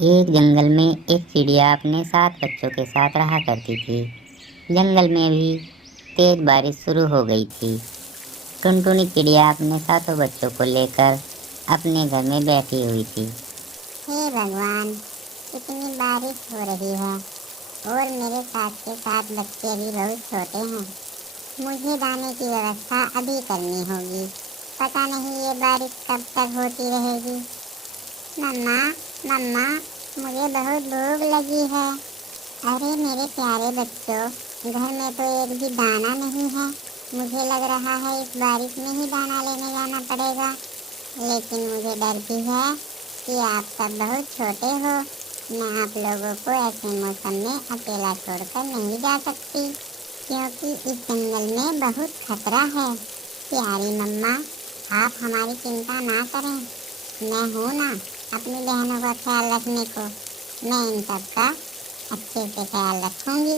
एक जंगल में एक चिड़िया अपने 7 बच्चों के साथ रहा करती थी। जंगल में भी तेज बारिश शुरू हो गई थी। टुनटुनी चिड़िया अपने 7 बच्चों को लेकर अपने घर में बैठी हुई थी। हे भगवान, इतनी बारिश हो रही है और मेरे साथ के 7 बच्चे अभी बहुत छोटे हैं। मुझे दाने की व्यवस्था अभी करनी होगी। पता नहीं ये बारिश कब तक होती रहेगी। मम्मा, मम्मा, मुझे बहुत भूख लगी है। अरे मेरे प्यारे बच्चों, घर में तो एक भी दाना नहीं है। मुझे लग रहा है इस बारिश में ही दाना लेने जाना पड़ेगा। लेकिन मुझे डर भी है कि आप सब बहुत छोटे हो। मैं आप लोगों को ऐसे मौसम में अकेला छोड़कर नहीं जा सकती, क्योंकि इस जंगल में बहुत खतरा है। प्यारी मम्मा, आप हमारी चिंता ना करें। मैं हूँ ना अपनी बहनों का ख्याल रखने को। मैं इन सब का अच्छे से ख्याल रखूंगी।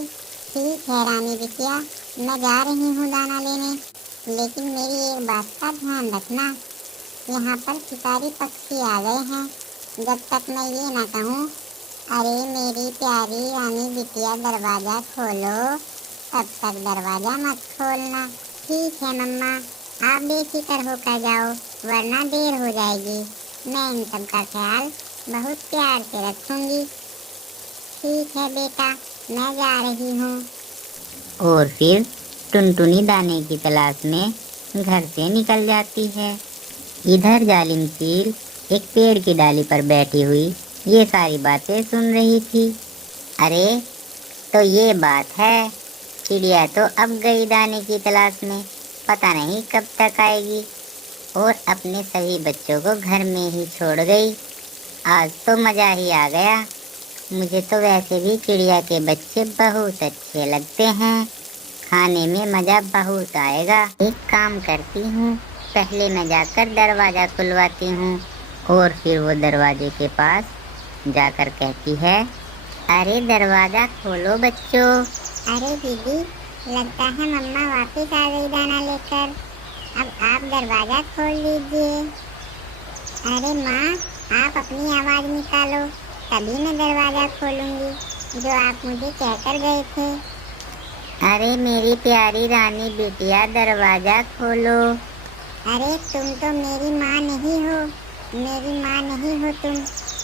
ठीक है रानी बिटिया, मैं जा रही हूँ दाना लेने। लेकिन मेरी एक बात का ध्यान रखना, यहाँ पर शिकारी पक्षी आ गए हैं। जब तक मैं ये ना कहूँ, अरे मेरी प्यारी रानी बिटिया दरवाजा खोलो, तब तक दरवाजा मत खोलना। ठीक है मम्मा, आप बेफिक्र होकर जाओ, वरना देर हो जाएगी। मैं इन सब का ख्याल बहुत प्यार से रखूंगी। ठीक है बेटा, मैं जा रही हूँ। और फिर टुनटुनी दाने की तलाश में घर से निकल जाती है। इधर जालिम चील एक पेड़ की डाली पर बैठी हुई ये सारी बातें सुन रही थी। अरे, तो ये बात है, चिड़िया तो अब गई दाने की तलाश में, पता नहीं कब तक आएगी। और अपने सभी बच्चों को घर में ही छोड़ गई। आज तो मजा ही आ गया। मुझे तो वैसे भी चिड़िया के बच्चे बहुत अच्छे लगते हैं। खाने में मजा बहुत आएगा। एक काम करती हूँ, पहले मैं जाकर दरवाजा खुलवाती हूँ और फिर वो दरवाजे के पास जाकर कहती है, अरे दरवाजा खोलो बच्चों। अरे दीदी, लगता है मम्मा वापस आ गई दाना लेकर। अब आप दरवाजा खोल लीजिए। अरे माँ, आप अपनी आवाज़ निकालो, तभी मैं दरवाज़ा खोलूंगी जो आप मुझे कहकर गए थे। अरे मेरी प्यारी रानी बिटिया दरवाजा खोलो। अरे तुम तो मेरी माँ नहीं हो, मेरी माँ नहीं हो तुम।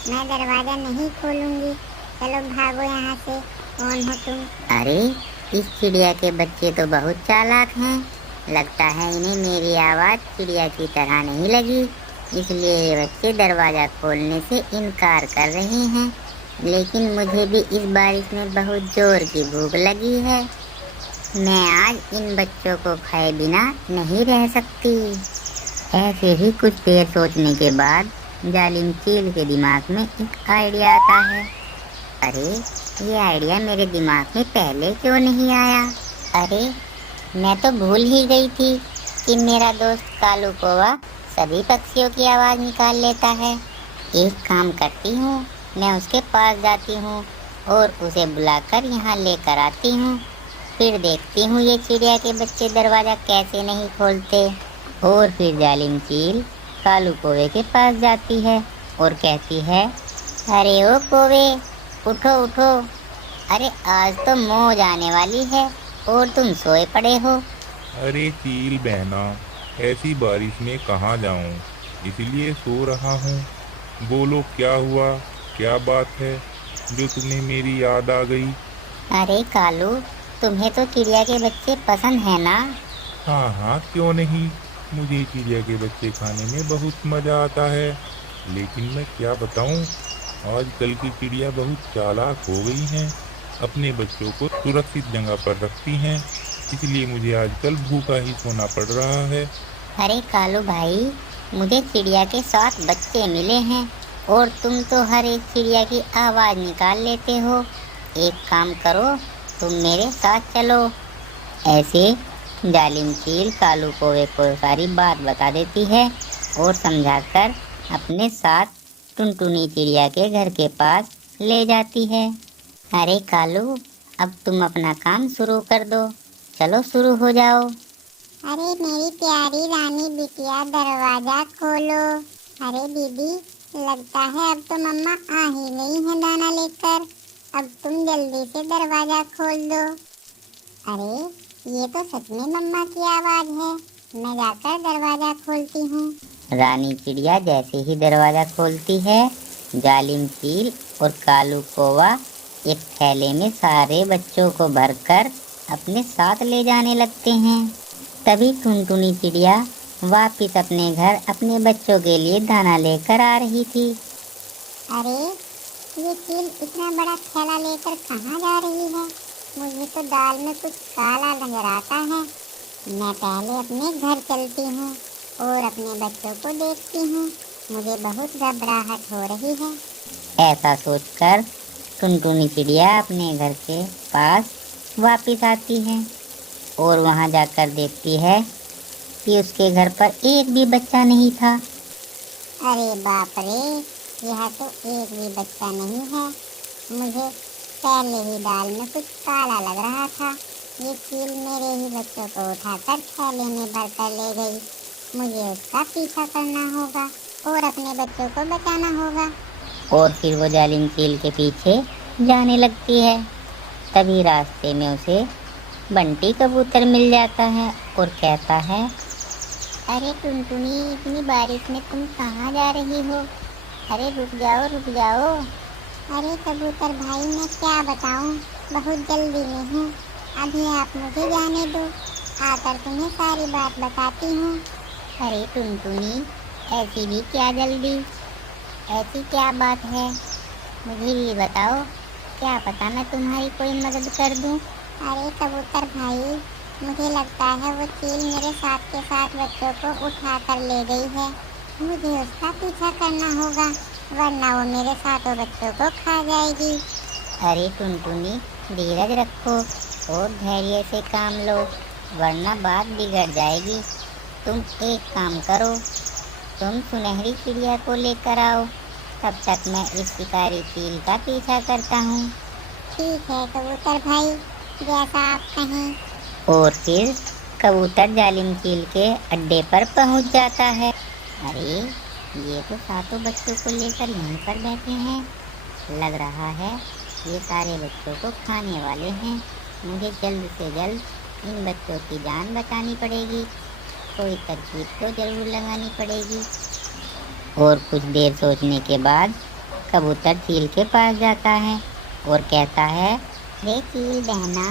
मैं दरवाज़ा नहीं खोलूंगी। चलो भागो यहाँ से, कौन हो तुम? अरे, इस चिड़िया के बच्चे तो बहुत चालाक हैं। लगता है इन्हें मेरी आवाज़ चिड़िया की तरह नहीं लगी, इसलिए ये बच्चे दरवाज़ा खोलने से इनकार कर रहे हैं। लेकिन मुझे भी इस बारिश में बहुत जोर की भूख लगी है। मैं आज इन बच्चों को खाए बिना नहीं रह सकती। ऐसे ही कुछ देर सोचने के बाद जालिम चील के दिमाग में एक आइडिया आता है। अरे, ये आइडिया मेरे दिमाग में पहले क्यों नहीं आया? अरे, मैं तो भूल ही गई थी कि मेरा दोस्त कालू कौवा सभी पक्षियों की आवाज़ निकाल लेता है। एक काम करती हूँ, मैं उसके पास जाती हूँ और उसे बुलाकर यहाँ लेकर आती हूँ। फिर देखती हूँ ये चिड़िया के बच्चे दरवाज़ा कैसे नहीं खोलते। और फिर जालिम चील कालू कौवे के पास जाती है और कहती है, अरे ओ कौवे, उठो उठो। अरे आज तो मौज आने वाली है और तुम सोए पड़े हो। अरे चील बहना, ऐसी बारिश में कहाँ जाऊँ, इसलिए सो रहा हूँ। बोलो क्या हुआ, क्या बात है जो तुम्हें मेरी याद आ गई? अरे कालू, तुम्हें तो चिड़िया के बच्चे पसंद है ना? हाँ हाँ, क्यों नहीं। मुझे चिड़िया के बच्चे खाने में बहुत मज़ा आता है। लेकिन मैं क्या बताऊँ, आजकल की चिड़िया बहुत चालाक हो गई हैं। अपने बच्चों को सुरक्षित जगह पर रखती हैं, इसलिए मुझे आजकल भूखा ही सोना पड़ रहा है। अरे कालू भाई, मुझे चिड़िया के 7 बच्चे मिले हैं और तुम तो हर एक चिड़िया की आवाज़ निकाल लेते हो। एक काम करो, तुम मेरे साथ चलो। ऐसे जालिम चील कालू कौवे को सारी बात बता देती है और समझाकर अपने साथ टुनटुनी चिड़िया के घर के पास ले जाती है। अरे कालू, अब तुम अपना काम शुरू कर दो। चलो शुरू हो जाओ। अरे मेरी प्यारी रानी बिटिया दरवाजा खोलो। अरे दीदी, लगता है अब तो मम्मा आ ही गई है दाना लेकर। अब तुम जल्दी से दरवाजा खोल दो। अरे ये तो सच में मम्मा की आवाज है। मैं जाकर दरवाजा खोलती हूँ। रानी चिड़िया जैसे ही दरवाजा खोलती है, जालिम चील और कालू कौवा एक थैले में सारे बच्चों को भरकर अपने साथ ले जाने लगते हैं। तभी टुनटुनी चिड़िया वापिस अपने घर अपने बच्चों के लिए दाना लेकर आ रही थी। अरे ये चील इतना बड़ा थैला लेकर कहाँ जा रही है? मुझे तो दाल में कुछ काला नजर आता है। मैं पहले अपने घर चलती हूँ और अपने बच्चों को देखती हूँ। मुझे बहुत घबराहट हो रही है। ऐसा सोचकर टुनटुनी चिड़िया अपने घर के पास वापिस आती है और वहां जाकर देखती है कि उसके घर पर एक भी बच्चा नहीं था। अरे बाप रे, यह तो एक भी बच्चा नहीं है। मुझे पहले ही दाल में कुछ काला लग रहा था। ये चील मेरे ही बच्चों को उठाकर थैले में भरकर ले गई। मुझे उसका पीछा करना होगा और अपने बच्चों को बचाना होगा। और फिर वो जालिम चील के पीछे जाने लगती है। तभी रास्ते में उसे बंटी कबूतर मिल जाता है और कहता है, अरे टुनटुनी, इतनी बारिश में तुम कहाँ जा रही हो? अरे रुक जाओ रुक जाओ। अरे कबूतर भाई, मैं क्या बताऊँ, बहुत जल्दी में हूँ। अभी आप मुझे जाने दो, आकर तुम्हें सारी बात बताती हूँ। अरे टुनटुनी, ऐसी भी क्या जल्दी, ऐसी क्या बात है, मुझे भी बताओ, क्या पता मैं तुम्हारी कोई मदद कर दूं। अरे कबूतर भाई, मुझे लगता है वो चील मेरे साथ के साथ बच्चों को उठा कर ले गई है। मुझे उसका पीछा करना होगा, वरना वो मेरे साथों बच्चों को खा जाएगी। अरे टुनटुनी, धीरज रखो और धैर्य से काम लो, वरना बात बिगड़ जाएगी। तुम एक काम करो, तुम सुनहरी चिड़िया को लेकर आओ, तब तक मैं इस शिकारी चील का पीछा करता हूँ। ठीक है कबूतर भाई, जैसा आप कहें। और फिर कबूतर जालिम चील के अड्डे पर पहुँच जाता है। अरे ये तो सातों बच्चों को लेकर यहीं पर बैठे हैं। लग रहा है ये सारे बच्चों को खाने वाले हैं। मुझे जल्द से जल्द इन बच्चों की जान बचानी पड़ेगी। कोई तरकीब तो जरूर लगानी पड़ेगी। और कुछ देर सोचने के बाद कबूतर चील के पास जाता है और कहता है, रे चील बहना,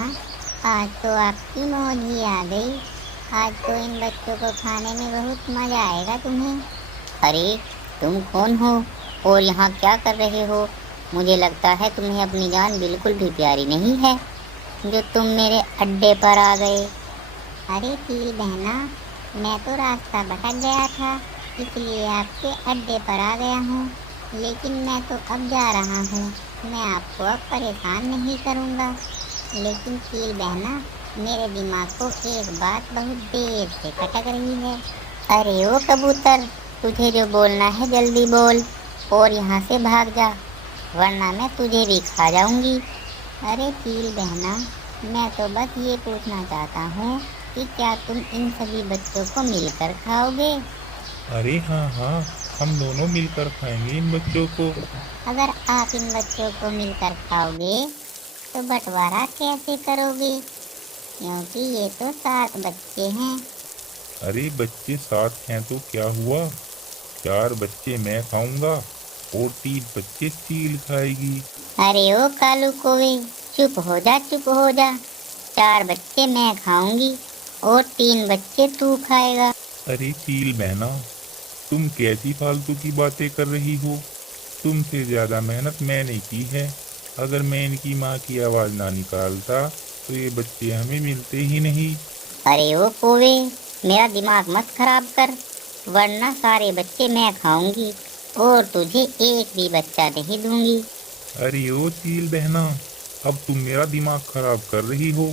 आज तो आपकी मौज ही आ गई। आज तो इन बच्चों को खाने में बहुत मजा आएगा तुम्हें। अरे तुम कौन हो और यहाँ क्या कर रहे हो? मुझे लगता है तुम्हें अपनी जान बिल्कुल भी प्यारी नहीं है, जो तुम मेरे अड्डे पर आ गए। अरे चील बहना, मैं तो रास्ता भटक गया था, इसलिए आपके अड्डे पर आ गया हूँ। लेकिन मैं तो अब जा रहा हूँ, मैं आपको अब परेशान नहीं करूँगा। लेकिन चील बहना, मेरे दिमाग को एक बात बहुत देर से खटक रही है। अरे ओ कबूतर, तुझे जो बोलना है जल्दी बोल और यहाँ से भाग जा, वरना मैं तुझे भी खा जाऊंगी। अरे चील बहना, मैं तो बस ये पूछना चाहता हूँ कि क्या तुम इन सभी बच्चों को मिलकर खाओगे? अरे हाँ हाँ, हम दोनों मिलकर खाएंगे इन बच्चों को। अगर आप इन बच्चों को मिलकर खाओगे तो बंटवारा कैसे करोगे? क्योंकि ये तो 7 बच्चे हैं। अरे बच्चे 7 हैं तो क्या हुआ, 4 बच्चे मैं खाऊंगा और 3 बच्चे चील खाएगी। अरे ओ कालू कौवे, चुप हो जा चुप हो जा। 4 बच्चे मैं खाऊंगी और 3 बच्चे तू खाएगा। अरे चील बहना, तुम कैसी फालतू की बातें कर रही हो? तुमसे ज्यादा मेहनत मैंने की है। अगर मैं इनकी माँ की आवाज ना निकालता तो ये बच्चे हमें मिलते ही नहीं। अरे ओ कौवे, मेरा दिमाग मत खराब कर, वरना सारे बच्चे मैं खाऊंगी और तुझे एक भी बच्चा नहीं दूंगी। अरे ओ चील बहना, अब तुम मेरा दिमाग खराब कर रही हो।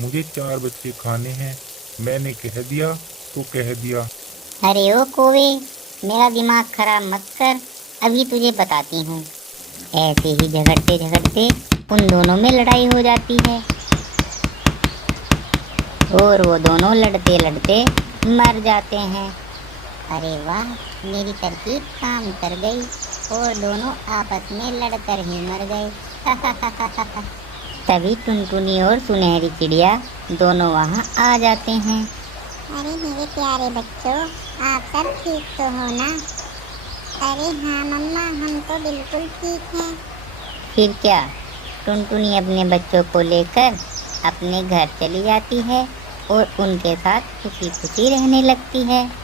मुझे 4 बच्चे खाने हैं, मैंने कह दिया तो कह दिया। अरे ओ कौवे, मेरा दिमाग खराब मत कर, अभी तुझे बताती हूँ। ऐसे ही झगड़ते झगड़ते उन दोनों में लड़ाई हो जाती है और वो दोनों लड़ते लड़ते मर जाते हैं। अरे वाह, मेरी तरकीब काम कर गई और दोनों आपस में लड़कर ही मर गए। तभी टुनटुनी और सुनहरी चिड़िया दोनों वहाँ आ जाते हैं। अरे मेरे प्यारे बच्चों, आप सब ठीक तो हो ना? अरे हाँ मम्मा, हम तो बिल्कुल ठीक हैं। फिर क्या, टुनटुनी अपने बच्चों को लेकर अपने घर चली जाती है और उनके साथ खुशी खुशी रहने लगती है।